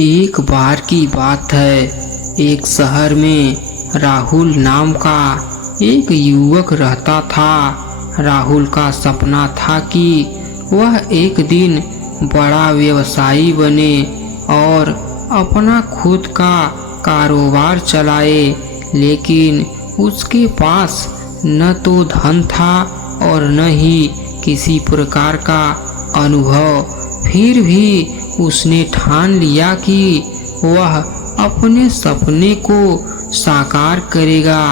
एक बार की बात है, एक शहर में राहुल नाम का एक युवक रहता था। राहुल का सपना था कि वह एक दिन बड़ा व्यवसायी बने और अपना खुद का कारोबार चलाए, लेकिन उसके पास न तो धन था और न ही किसी प्रकार का अनुभव। फिर भी उसने ठान लिया कि वह अपने सपने को साकार करेगा।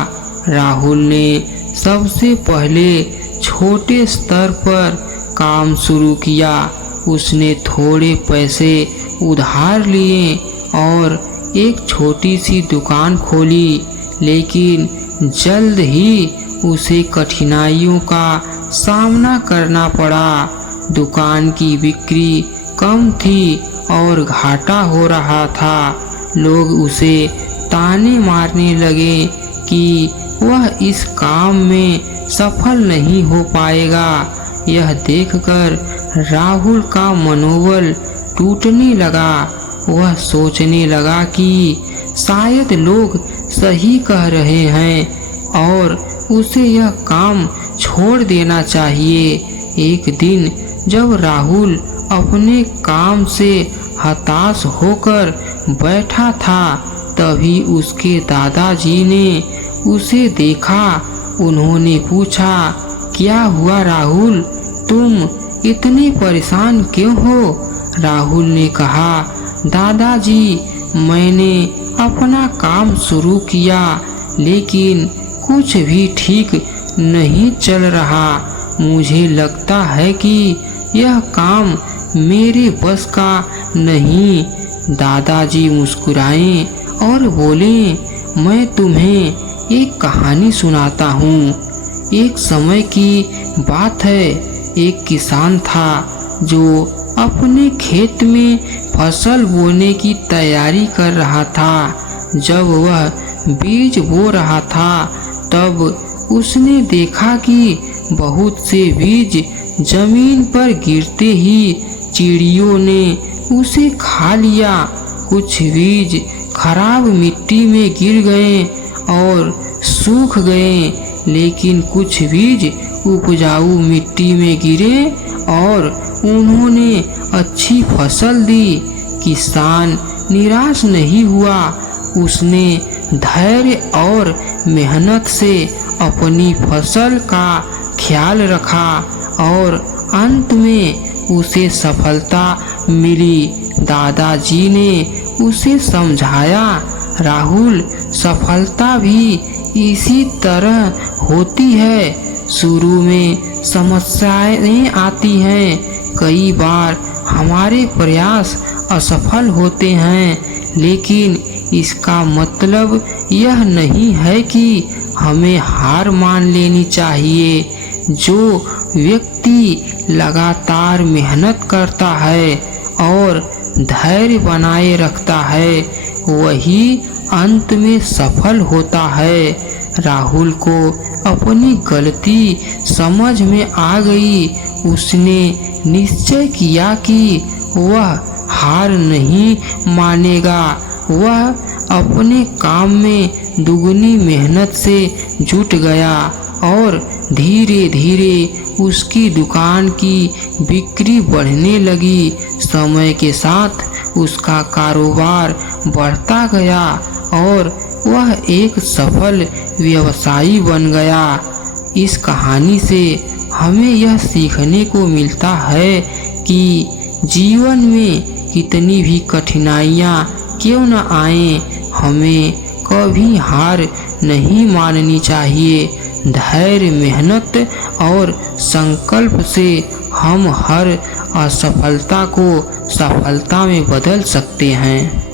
राहुल ने सबसे पहले छोटे स्तर पर काम शुरू किया। उसने थोड़े पैसे उधार लिए और एक छोटी सी दुकान खोली, लेकिन जल्द ही उसे कठिनाइयों का सामना करना पड़ा। दुकान की बिक्री कम थी और घाटा हो रहा था। लोग उसे ताने मारने लगे कि वह इस काम में सफल नहीं हो पाएगा। यह देखकर राहुल का मनोबल टूटने लगा। वह सोचने लगा कि शायद लोग सही कह रहे हैं और उसे यह काम छोड़ देना चाहिए। एक दिन जब राहुल अपने काम से हताश होकर बैठा था, तभी उसके दादाजी ने उसे देखा। उन्होंने पूछा, क्या हुआ राहुल, तुम इतने परेशान क्यों हो? राहुल ने कहा, दादाजी, मैंने अपना काम शुरू किया, लेकिन कुछ भी ठीक नहीं चल रहा। मुझे लगता है कि यह काम मेरे बस का नहीं। दादाजी मुस्कुराए और बोले, मैं तुम्हें एक कहानी सुनाता हूँ। एक समय की बात है, एक किसान था जो अपने खेत में फसल बोने की तैयारी कर रहा था। जब वह बीज बो रहा था, तब उसने देखा कि बहुत से बीज जमीन पर गिरते ही चिड़ियों ने उसे खा लिया। कुछ बीज खराब मिट्टी में गिर गए और सूख गए, लेकिन कुछ बीज उपजाऊ मिट्टी में गिरे और उन्होंने अच्छी फसल दी। किसान निराश नहीं हुआ। उसने धैर्य और मेहनत से अपनी फसल का ख्याल रखा और अंत में उसे सफलता मिली। दादाजी ने उसे समझाया, राहुल, सफलता भी इसी तरह होती है। शुरू में समस्याएं आती हैं, कई बार हमारे प्रयास असफल होते हैं, लेकिन इसका मतलब यह नहीं है कि हमें हार मान लेनी चाहिए। जो व्यक्ति लगातार मेहनत करता है और धैर्य बनाए रखता है, वही अंत में सफल होता है। राहुल को अपनी गलती समझ में आ गई। उसने निश्चय किया कि वह हार नहीं मानेगा। वह अपने काम में दुगनी मेहनत से जुट गया और धीरे धीरे उसकी दुकान की बिक्री बढ़ने लगी। समय के साथ उसका कारोबार बढ़ता गया और वह एक सफल व्यवसायी बन गया। इस कहानी से हमें यह सीखने को मिलता है कि जीवन में कितनी भी कठिनाइयाँ क्यों न आए, हमें कभी हार नहीं माननी चाहिए। धैर्य, मेहनत और संकल्प से हम हर असफलता को सफलता में बदल सकते हैं।